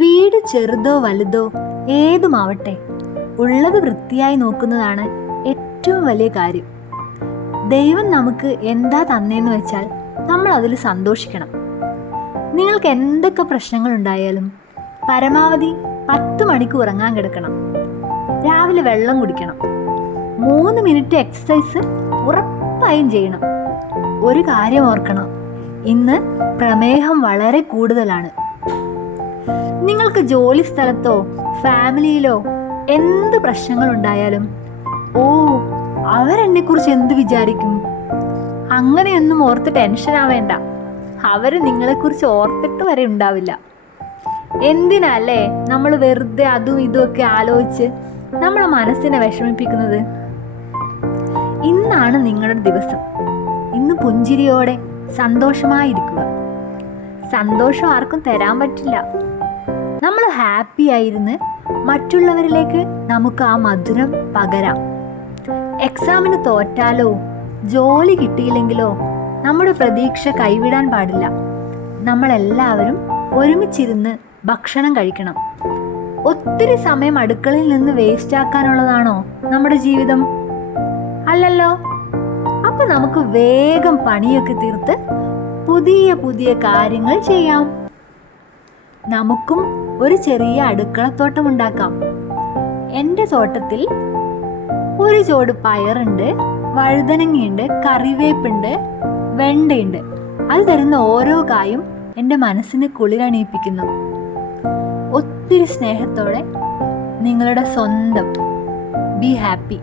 വീട് ചെറുതോ വലുതോ ഏതുമാവട്ടെ, ഉള്ളത് വൃത്തിയായി നോക്കുന്നതാണ് ഏറ്റവും വലിയ കാര്യം. ദൈവം നമുക്ക് എന്താ തന്നേന്ന് വെച്ചാൽ നമ്മൾ അതിൽ സന്തോഷിക്കണം. നിങ്ങൾക്ക് എന്തൊക്കെ പ്രശ്നങ്ങളുണ്ടായാലും പരമാവധി 10 മണിക്ക് ഉറങ്ങാൻ കിടക്കണം. രാവിലെ വെള്ളം കുടിക്കണം. 3 മിനിറ്റ് എക്സസൈസ് ഉറപ്പായും ചെയ്യണം. ഒരു കാര്യം ഓർക്കണം, ഇന്ന് പ്രമേഹം വളരെ കൂടുതലാണ്. നിങ്ങൾക്ക് ജോലി സ്ഥലത്തോ ഫാമിലിയിലോ എന്ത് പ്രശ്നങ്ങളുണ്ടായാലും അവരെന്നെക്കുറിച്ച് എന്ത് വിചാരിക്കും, അങ്ങനെയൊന്നും ഓർത്ത് ടെൻഷൻ ആവേണ്ട. അവർ നിങ്ങളെക്കുറിച്ച് ഓർത്തിട്ട് വരെ ഉണ്ടാവില്ല. എന്തിനല്ലേ നമ്മൾ വെറുതെ അതും ഇതുമൊക്കെ ആലോചിച്ച് നമ്മളെ മനസ്സിനെ വിഷമിപ്പിക്കുന്നത്? ഇന്നാണ് നിങ്ങളുടെ ദിവസം. ഇന്ന് പുഞ്ചിരിയോടെ സന്തോഷമായിരിക്കുക. സന്തോഷം ആർക്കും തരാൻ പറ്റില്ല. നമ്മൾ ഹാപ്പി ആയിരുന്ന് മറ്റുള്ളവരിലേക്ക് നമുക്ക് ആ മധുരം പകരാം. എക്സാമിന് തോറ്റാലോ ജോലി കിട്ടിയില്ലെങ്കിലോ നമ്മുടെ പ്രതീക്ഷ കൈവിടാൻ പാടില്ല. നമ്മളെല്ലാവരും ഒരുമിച്ചിരുന്ന് ഭക്ഷണം കഴിക്കണം. ഒത്തിരി സമയം അടുക്കളയിൽ നിന്ന് വേസ്റ്റ് ആക്കാനുള്ളതാണോ നമ്മുടെ ജീവിതം? അല്ലല്ലോ. അപ്പം നമുക്ക് വേഗം പണിയൊക്കെ തീർത്ത് പുതിയ പുതിയ കാര്യങ്ങൾ ചെയ്യാം. നമുക്കും ഒരു ചെറിയ അടുക്കളത്തോട്ടം ഉണ്ടാക്കാം. എൻ്റെ തോട്ടത്തിൽ ഒരു ചോട് പയറുണ്ട്, വഴുതനങ്ങയുണ്ട്, കറിവേപ്പുണ്ട്, വെണ്ടയുണ്ട്. അത് തരുന്ന ഓരോ കായും എൻ്റെ മനസ്സിന് കുളിരണിയിപ്പിക്കുന്നു. ഒത്തിരി സ്നേഹത്തോടെ നിങ്ങളുടെ സ്വന്തം. Be happy.